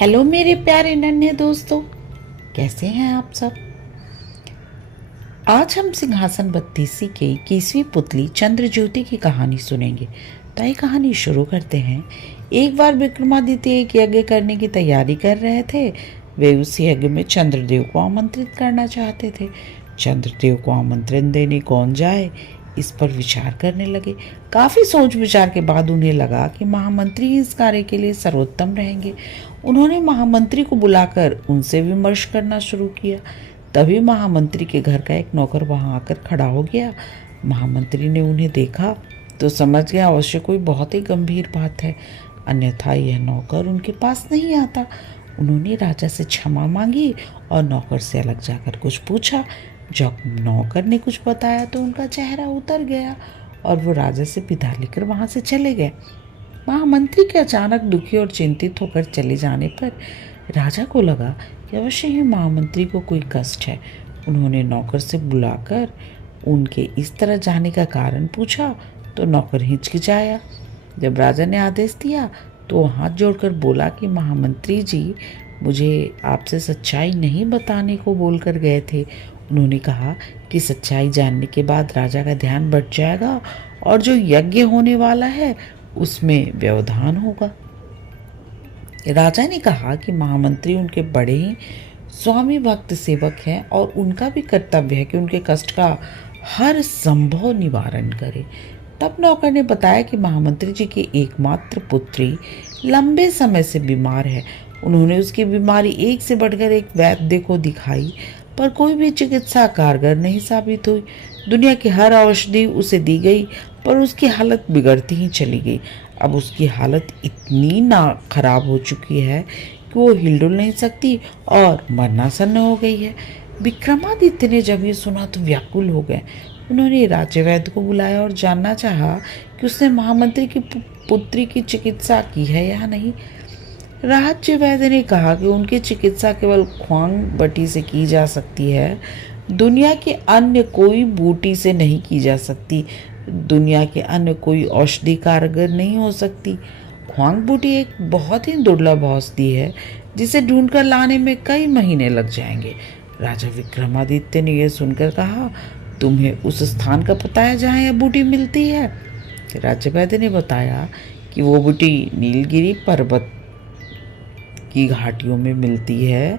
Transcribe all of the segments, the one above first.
Hello मेरे प्यारे नन्हे दोस्तों, कैसे हैं आप सब। आज हम सिंहासन बत्तीसी के 21वीं पुतली चंद्रज्योति की कहानी सुनेंगे। तो ये कहानी शुरू करते हैं। एक बार विक्रमादित्य एक यज्ञ करने की तैयारी कर रहे थे। वे उस यज्ञ में चंद्रदेव को आमंत्रित करना चाहते थे। चंद्रदेव को आमंत्रण देने कौन जाए, इस पर विचार करने लगे। काफी सोच विचार के बाद उन्हें लगा कि महामंत्री इस कार्य के लिए सर्वोत्तम रहेंगे। उन्होंने महामंत्री को बुलाकर उनसे विमर्श करना शुरू किया। तभी महामंत्री के घर का एक नौकर वहां आकर खड़ा हो गया। महामंत्री ने उन्हें देखा तो समझ गया अवश्य कोई बहुत ही गंभीर बात है, अन्यथा यह नौकर उनके पास नहीं आता। उन्होंने राजा से क्षमा मांगी और नौकर से अलग जाकर कुछ पूछा। जब नौकर ने कुछ बताया तो उनका चेहरा उतर गया और वो राजा से विदा लेकर वहां से चले गए। महामंत्री के अचानक दुखी और चिंतित होकर चले जाने पर राजा को लगा कि अवश्य ही महामंत्री को कोई कष्ट है। उन्होंने नौकर से बुलाकर उनके इस तरह जाने का कारण पूछा तो नौकर हिचकिचाया। जब राजा ने आदेश दिया तो हाथ जोड़कर बोला कि महामंत्री जी, मुझे आपसे सच्चाई नहीं बताने को बोलकर गए थे। उन्होंने कहा कि सच्चाई जानने के बाद राजा का ध्यान बढ़ जाएगा और जो यज्ञ होने वाला है उसमें व्यवधान होगा। राजा ने कहा कि महामंत्री उनके बड़े ही स्वामी भक्त सेवक हैं और उनका भी कर्तव्य है कि उनके कष्ट का हर संभव निवारण करे। तब नौकर ने बताया कि महामंत्री जी की एकमात्र पुत्री लंबे समय से बीमार है। उन्होंने उसकी बीमारी एक से बढ़कर एक वैद्य को दिखाई, पर कोई भी चिकित्सा कारगर नहीं साबित हुई। दुनिया की हर औषधि उसे दी गई, पर उसकी हालत बिगड़ती ही चली गई। अब उसकी हालत इतनी ना खराब हो चुकी है कि वो हिलडुल नहीं सकती और मरनासन्न हो गई है। विक्रमादित्य ने जब ये सुना तो व्याकुल हो गए। उन्होंने राज्य वैद्य को बुलाया और जानना चाहा कि उसने महामंत्री की पुत्री की चिकित्सा की है या नहीं। राज्य वैद्य ने कहा कि उनकी चिकित्सा केवल ख्वांग बटी से की जा सकती है, दुनिया के अन्य कोई बूटी से नहीं की जा सकती। दुनिया के अन्य कोई औषधि कारगर नहीं हो सकती। ख्वांग बूटी एक बहुत ही दुर्लभ औषधि है जिसे ढूंढकर लाने में कई महीने लग जाएंगे। राजा विक्रमादित्य ने यह सुनकर कहा, तुम्हें उस स्थान का पता है जहाँ यह बूटी मिलती है। राज्य वैद्य ने बताया कि वो बूटी नीलगिरी पर्वत की घाटियों में मिलती है,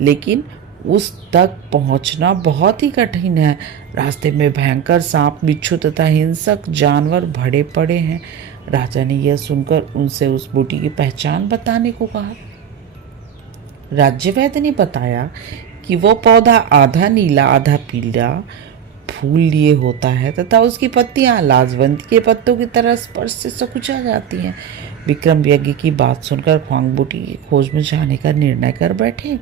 लेकिन उस तक पहुंचना बहुत ही कठिन है। रास्ते में भयंकर सांप, बिच्छू तथा हिंसक जानवर भरे पड़े हैं। राजा ने यह सुनकर उनसे उस बूटी की पहचान बताने को कहा। राज्य वैद्य ने बताया कि वो पौधा आधा नीला आधा पीला फूल लिए होता है तथा उसकी पत्तियां लाजवंती के पत्तों की तरह स्पर्श से सकुचा जाती हैं। विक्रम यज्ञ की बात सुनकर ख्वांग बूटी की खोज में जाने का निर्णय कर बैठे।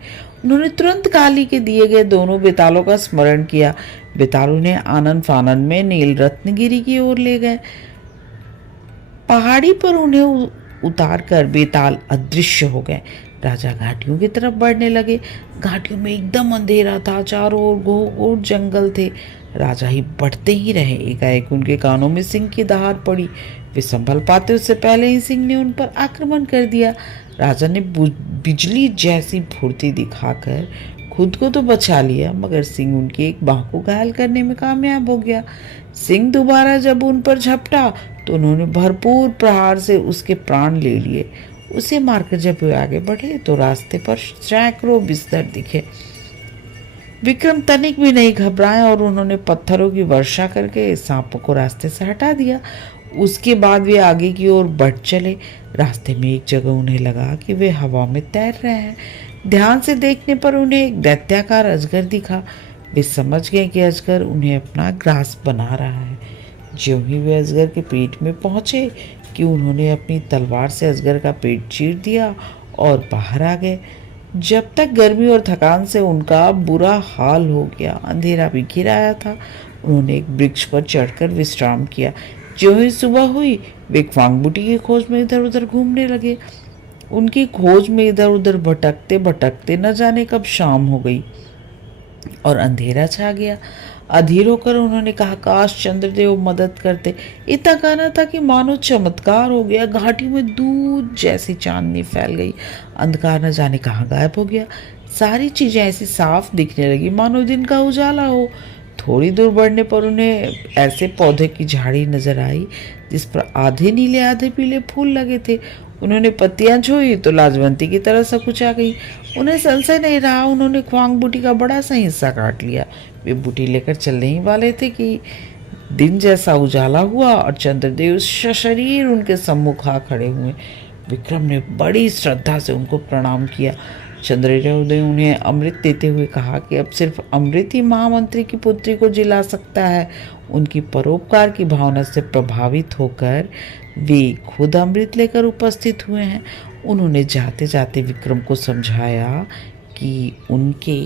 उन्होंने तुरंत काली के दिए गए दोनों बेतालों का स्मरण किया। बेतालों ने आनन फानन में नील रत्नगिरी की ओर ले गए। पहाड़ी पर उन्हें उतार कर बेताल अदृश्य हो गए। राजा घाटियों की तरफ बढ़ने लगे। घाटियों में एकदम अंधेरा था, चारों ओर घोर जंगल थे। राजा ही बढ़ते ही रहे। एकाएक उनके कानों में सिंह की दहाड़ पड़ी। वे संभल पाते उससे पहले ही सिंह ने उन पर आक्रमण कर दिया। राजा ने बिजली जैसी फुर्ती दिखाकर खुद को तो बचा लिया, मगर सिंह उनकी एक बाह को घायल करने में कामयाब हो गया। सिंह दोबारा जब उन पर झपटा तो उन्होंने भरपूर प्रहार से उसके प्राण ले लिए। उसे मारकर जब वे आगे बढ़े तो रास्ते पर सैकड़ों बिस्तर दिखे। विक्रम तनिक भी नहीं घबराए और उन्होंने पत्थरों की वर्षा करके सांपों को रास्ते से हटा दिया। उसके बाद वे आगे की ओर बढ़ चले। रास्ते में एक जगह उन्हें लगा कि वे हवा में तैर रहे हैं। ध्यान से देखने पर उन्हें एक दैत्याकार अजगर दिखा। वे समझ गए कि अजगर उन्हें अपना ग्रास बना रहा है। ज्यों ही वे अजगर के पेट में पहुंचे कि उन्होंने अपनी तलवार से अजगर का पेट चीर दिया और बाहर आ गए। जब तक गर्मी और थकान से उनका बुरा हाल हो गया, अंधेरा भी घिर आया था। उन्होंने एक वृक्ष पर चढ़कर विश्राम किया। ज्यों ही सुबह हुई वे ख्वांग बूटी की खोज में इधर उधर घूमने लगे। उनकी खोज में इधर उधर भटकते भटकते न जाने कब शाम हो गई और अंधेरा छा गया। अधीर होकर उन्होंने कहा, काश चंद्रदेव मदद करते। इतना कहना था कि मानो चमत्कार हो गया। घाटी में दूध जैसी चांदनी फैल गई। अंधकार न जाने कहाँ गायब हो गया। सारी चीजें ऐसी साफ दिखने लगी मानो दिन का उजाला हो। थोड़ी दूर बढ़ने पर उन्हें ऐसे पौधे की झाड़ी नजर आई जिस पर आधे नीले आधे पीले फूल लगे थे। उन्होंने पत्तियां छुई तो लाजवंती की तरह सकुचा गई। उन्हें संशय नहीं रहा। उन्होंने ख्वांग बूटी का बड़ा सा हिस्सा काट लिया। वे बूटी लेकर चलने ही वाले थे कि दिन जैसा उजाला हुआ और चंद्रदेव सशरीर उनके सम्मुख आ खड़े हुए। विक्रम ने बड़ी श्रद्धा से उनको प्रणाम किया। चंद्रदेव ने उन्हें अमृत देते हुए कहा कि अब सिर्फ अमृत ही महामंत्री की पुत्री को जिला सकता है। उनकी परोपकार की भावना से प्रभावित होकर वे खुद अमृत लेकर उपस्थित हुए हैं। उन्होंने जाते जाते विक्रम को समझाया कि उनके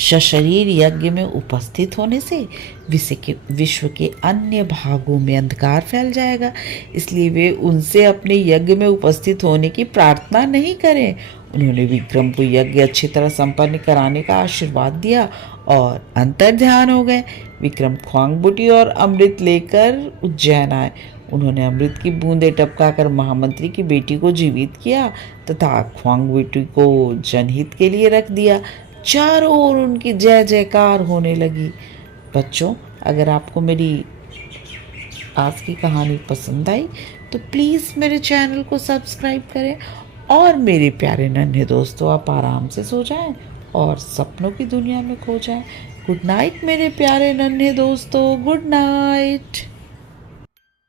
सशरीर यज्ञ में उपस्थित होने से विश्व के अन्य भागों में अंधकार फैल जाएगा, इसलिए वे उनसे अपने यज्ञ में उपस्थित होने की प्रार्थना नहीं करें। उन्होंने विक्रम को यज्ञ अच्छी तरह संपन्न कराने का आशीर्वाद दिया और अंतर्ध्यान हो गए। विक्रम ख्वांग बूटी और अमृत लेकर उज्जैन आए। उन्होंने अमृत की बूंदें टपकाकर महामंत्री की बेटी को जीवित किया तथा ख्वांग बूटी को जनहित के लिए रख दिया। चारों ओर उनकी जय जयकार होने लगी। बच्चों, अगर आपको मेरी आज की कहानी पसंद आई तो प्लीज़ मेरे चैनल को सब्सक्राइब करें और मेरे प्यारे नन्हे दोस्तों, आप आराम से सो जाएं और सपनों की दुनिया में खो जाएं। गुड नाइट मेरे प्यारे नन्हे दोस्तों, गुड नाइट।